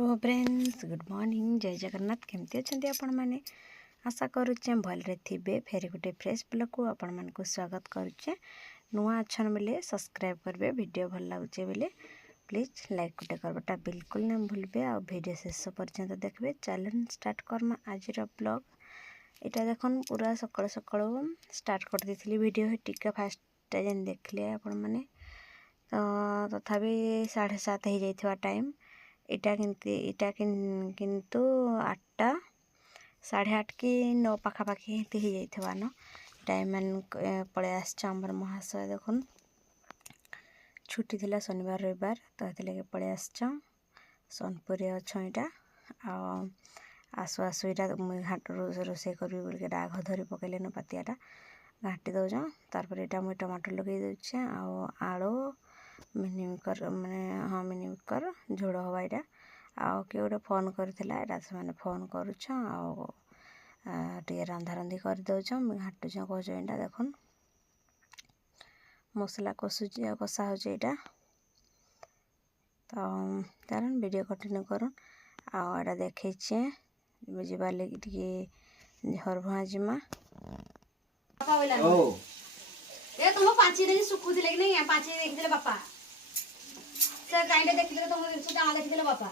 Hello friends, good morning, जय जगन्नाथ। केमती अच्छे आपण मैंने आशा करुचे भलरे थे। फेर गोटे फ्रेश ब्लॉग को आपण मान को स्वागत करुचे। नुआ अच्छन बेले सब्सक्राइब करबे, वीडियो भल लगुचे बेले प्लीज लाइक गोटे करवाटा बिल्कुल नहीं भूलबे। आ वीडियो शेष पर्यंत देखबे। चैलेंज स्टार्ट करमा आज ब्लॉग। यहाँ देखन पूरा सकाल सकाल स्टार्ट कर देती वीडियो टिका फास्ट जेन देखले आपण मैंने तो तथापि 7:30 हो जाइथिबा टाइम। इटा किंतु 8टा 8:30 कि 9 पाखापाखि हो जाइथिबा न टाइम मान पळे आछे। आमर महाशय देखुन छुट्टी थिला शनिवार रविवार तो हेतिले पळे आछे। सोनपुर अच्छा यहाँ आसु आसु यहाँ घाट रोसे करी बोल राग धरी पकड़े न पातियाटा घाटी दौच। तार यहाँ मुझे टमाटर लगे दूचे आलू मिनिमेकर माने हाँ मिनिमेकर झोड़ हवा यहाँ आउ किए गोटे फोन करता से फोन करुच रांधा रांधि कर दौच घाटुच कौच यहाँ देखुन मसला कषुची आ कषा हो यहाँ तो तार वीडियो कंटिन्यू करूँ आड़ा देखे बुझार लगे हरभुआ जिमा तुम पाची रे सुकुथिले कि नहीं पाची देखिले बापा से काइंडे देखिले तुम से जाना देखिले बापा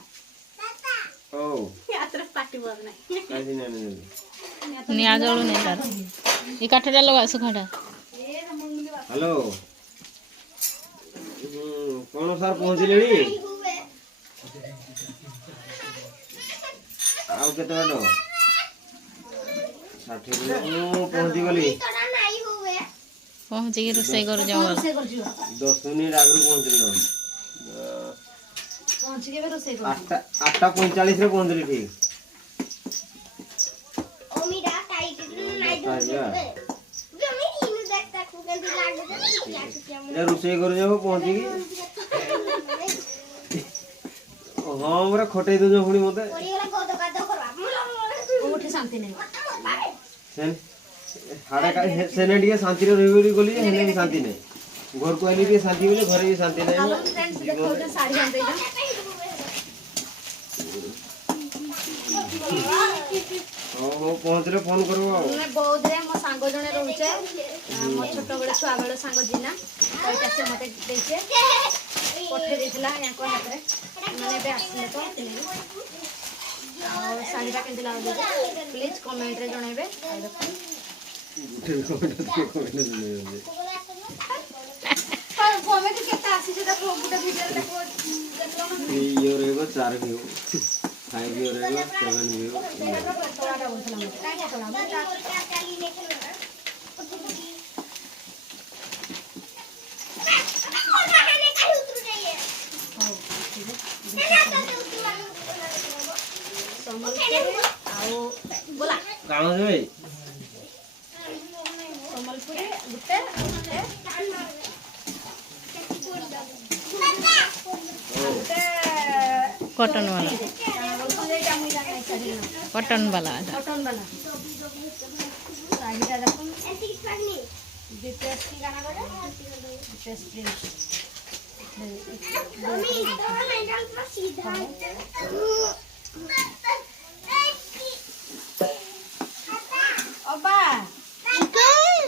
पापा ओ यात्रा पाटी बोल नहीं काजी नहीं निया जळू नहीं तार ई काठटा लगा सुखाटा। हेलो कौन सर पहुंचलेनी आउ केते बाटो 60 मिनिट पहुंची गली पहुँच के रोसई कर जाओ 10 मिनिट आगु पहुंचलो पहुंच के रोसे कर 8:45 रे पहुंचली ठीक ओमीडा टाइट नहीं ये रोसई कर जाओ पहुंची की हां हमरा खटै दो जो पुनी मते उठे शांति नहीं सेन हाडा का सेने ଟିକେ शांति रे रहिबोली गली हेने भी शांति नहीं घर को आली भी शांति बोले घरे भी शांति नहीं। हेलो फ्रेंड्स देखो जे साड़ी आन देला ओ पहुंचले फोन करबो आ मैं बहुत रे मो सांग जने रहउचे मो छोट बड़े छुआ बड़े सांग जीना कइटा से मते देछे पठे देथिला या को हाथ रे माने बे आसले तो और साड़ीटा केंति लागो प्लीज कमेंट रे जणाइबे आ देखो पर फॉर्मे के केता आसी जे देखो गुटा वीडियो देखो देखलो ये रहेगा 4 व्यू 5 व्यू रहेगा 7 व्यू थोड़ा बोलथला मते काई थोड़ा बोला कानो जे संबलपुरी गुटे कॉटन वाला कॉटन वाला कॉटन वाला साड़ीटा देखो डिटेस्ट की गाना करे डिटेस्ट प्रिंट मम्मी तो मैडम पर सीधा ओबा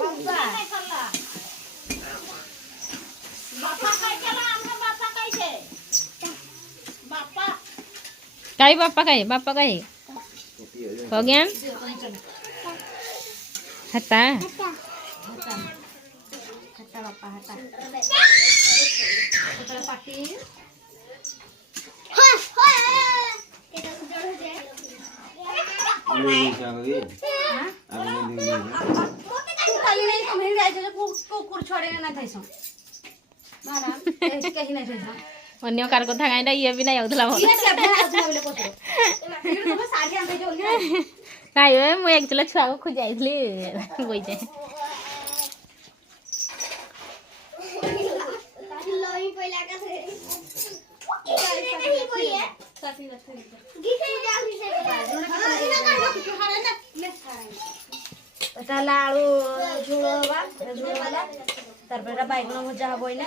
बाबा बापा काय केला आमचा बापा काय छे बापा बापा काई हो गया हता हटा बापा हटा तो पाटी हां केटा जोड़ हो जाए नहीं क्या होगी हां आपने दिन तू खाली नहीं कमेंट जाय जे कुकुर छोड़े ना थैसो माना कहीं नहीं थैसो अन्य कार कथा काईटा ये भी नहीं आउथला ये से अपना आजमा बोले कोतो ये तो साड़ी आन जो नहीं ए मु एक्चुअली छुआ को खोज आइथली बोई जे लोई पहिला का से कोई है साथी गीते जाऊ से ताला आलू झोल हवा झोल वाला तार पर बैगन भजा हबो इना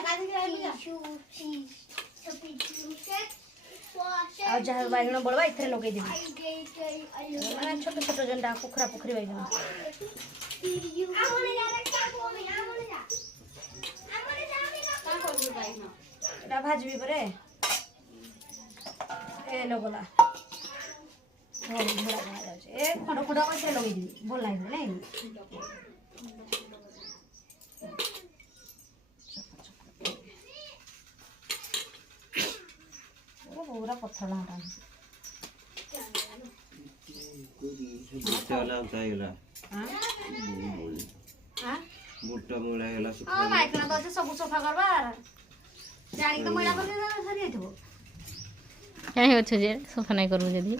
आ जहाँ बैगन बड़वा इथे लगे देबी माने छोट छोट जंडा पोखरा पोखरी बैगन এটা ভাজবি পরে এ লগলা ধোড়া ধোড়া যাচ্ছে এ খড় খড় করে লগাই দিবি ভাল লাগবে নাই पूरा पत्थर हटा चला उठाइला हां हां बुट्टा मुलाइला ओ माइक ना तो सब सफा करबा जानी तो मैला कर दे सरी थो काहे अच्छे जे सफा नहीं करू जदी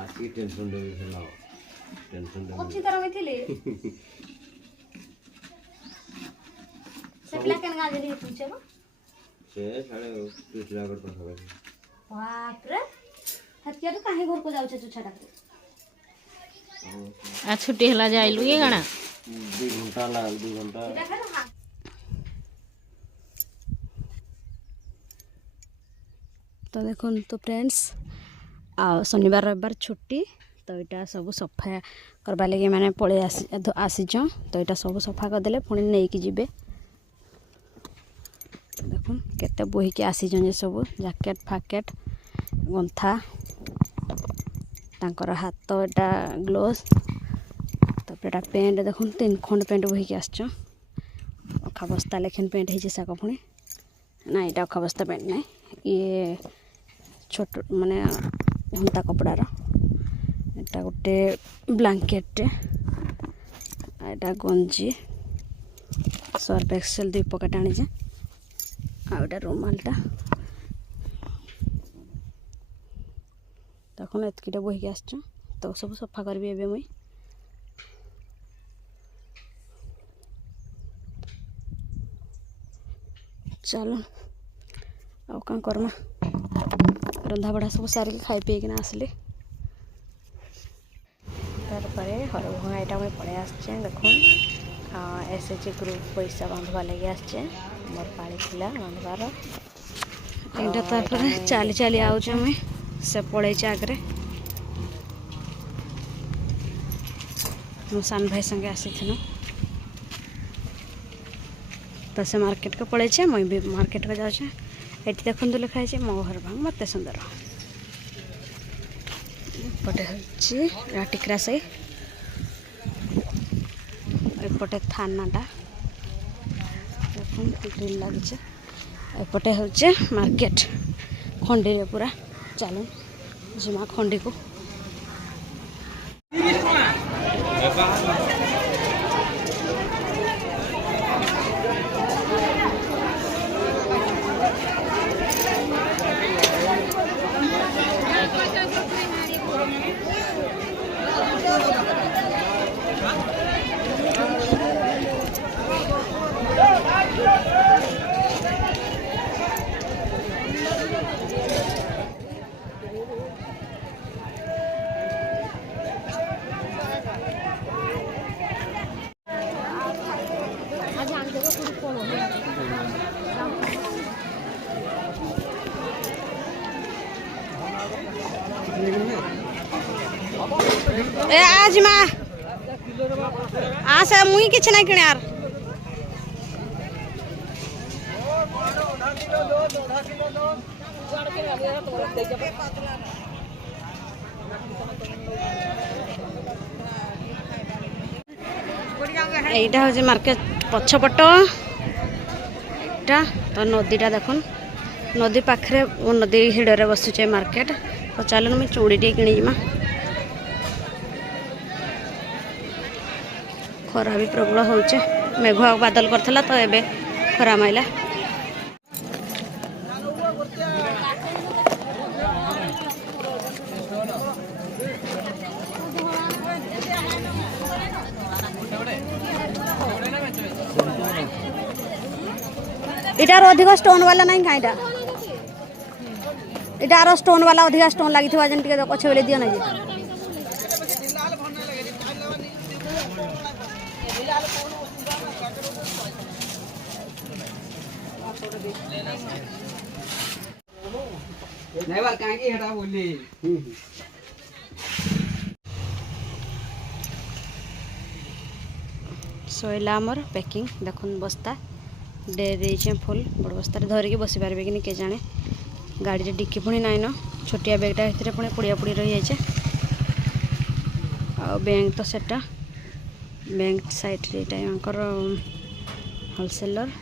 आज की टेंशन दे लाओ टेंशन दे अच्छी तरह में थिले से ब्लैक एंड गाजरी पूछे बा से साडे पिछला कर पखा बाप रे हतिया तो काहे घर को जाउ छ छुछा डाक आ छुट्टी हला जाइलु ये गाना 2 घंटा लाग 2 घंटा এটা খাই না तो देखुन तो फ्रेंड्स आ शनिवार रविवार छुट्टी तो यहाँ सब सफा करवा लगे मैंने पड़े आसीच तो यहाँ सब सफा करदे पुणी नहीं कि जी देखुन केते बोहिकी आसीचन जे सब जैकेट फाकेट गंथा तांकर हाथ एटा ग्लोव्स तापर एटा पेंट देखुन 3 खंड पेंट बोहिकी आसछ अखा बस्ता लेखन पेंट है साक पुणी ना यहाँ अखा बस्ता पेंट ना ये छोट माने हुंता कपड़ार एटा गोटे ब्लैंकेट एटा गंजी सर्फ एक्सेल 2 पकेट आनी आउटा रुमालटा देखो एतकीटा बोहिकी आसछ तो सब सफा करबी एबे मुई चलो आ का करमा रंधा बड़ा सब सारिक खाई पी किना आसली तार परे हर भंगाईटा मुई पड़े आसचे देखुन एसएचजी ग्रुप पैसा बांधवा लगे आसचे मोर पाली थिला बांधवार एटा तापर चाली चाली आउछ मुई से पड़े आगरे मो सान भाई संगे आसी थिनु तो से मार्केट को पड़े मुई भी मार्केट को जाऊँ ये देखु लिखाई मो घर भांग मत सुंदर पटे हूँ टिकरा सही एपटे थानाटा ग्रीन लगे एपटे हूँ मार्केट खंडी रे पूरा चलो जिमा खंडी को ए आज मा आसे मुई किछ नहीं किने यार এইটা হচ্ছে মার্কেট পছপট এটা তো নদীটা দেখুন নদী পাখরে নদী হিড়রে বসুছে মার্কেট তো চালুন মুই চুড়ি টিকে কিনি जिमा खरा भी प्रबल होचे मेघुआ बादल करथला तो एबे खरा माइला इटार अधिक स्टोन वाला नहीं खाइटा इटार स्टोन वाला अधिक स्टोन लगी थी जन टिके पछे बेले दियो ना जी नहीं बात कहाँ की हटा बोली सैला आमर पैकिंग देखुन बस्ता डे फुल बड़ बस्तार धरिकी बसी पारे कि नहीं के जाने गाड़ी डिक्की पुणी नाइन छोटिया बैगटा भर पुणी पुड़िया पुड़ी रही जाए आ बैंक तो सेटा बैंक साइड यहाँ होलसेलर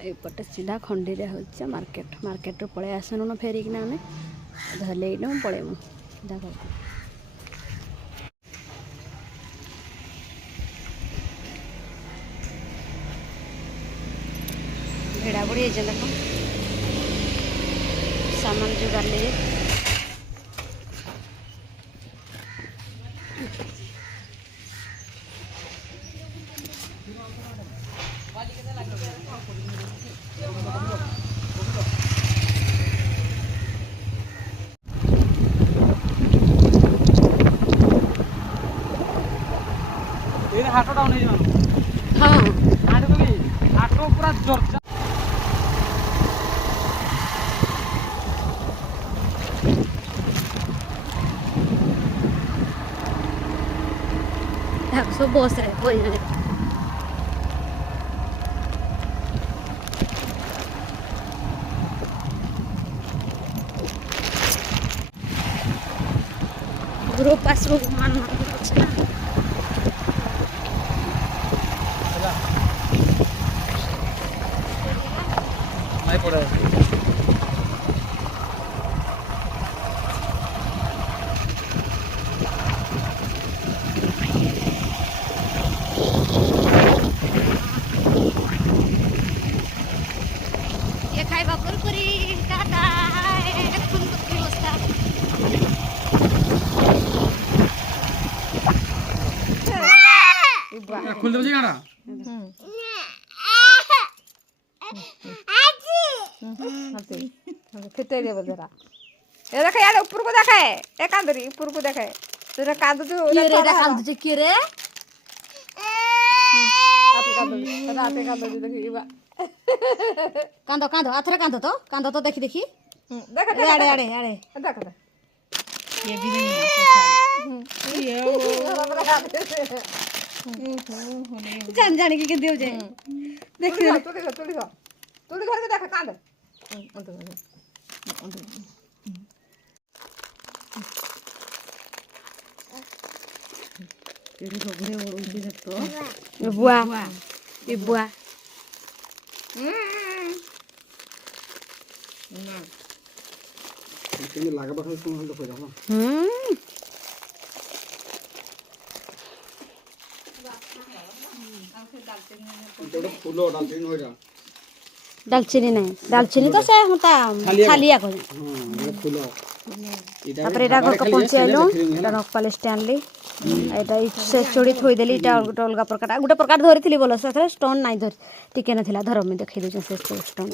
एपटे सीधा खंडी हो मार्केट मार्केट रू पलि आसनु फेरिकिना आम धरले पलैमु सीधा घर भिड़ा बुड़ी देख सामान जुगार लीजिए हाथ डाउन नहीं जानो हाँ हाथ को भी हाथ को पूरा जोर सब बस रे ग्रुप पासबुक मान नहीं पड़ा ये खाइबा कुरकुरी काटा फुल व्यवस्था खुल दो जी गाना फिटे दे जरा ए देख यार ऊपर को देखा है ए कांदरी ऊपर को देखा है तेरा कांद तू कांदुचे की रे आपे कांद देख इबा कांदो कांदो आथरे कांदो तो देखी देखी देख आड़े आड़े आड़े देख ये भी नहीं जान जाने की दियो जाए देख तुली घर के देख कांद बुआ ये बुआ लागा बखल सुन तो खोजा ना तो फूलो डालते हो जा दालचीनी नहीं दालचीनी तो से होता छालिया को फूलो तापर एटा घर को पहुंचेलु एटा नकपाल स्टैंड ली एटा से चोड़ी थोई देली एटा अलग प्रकार गोटे प्रकार धरिथिली बोल से स्टोन नहीं धर टिके नथिला धर में देखै दउ से स्टोन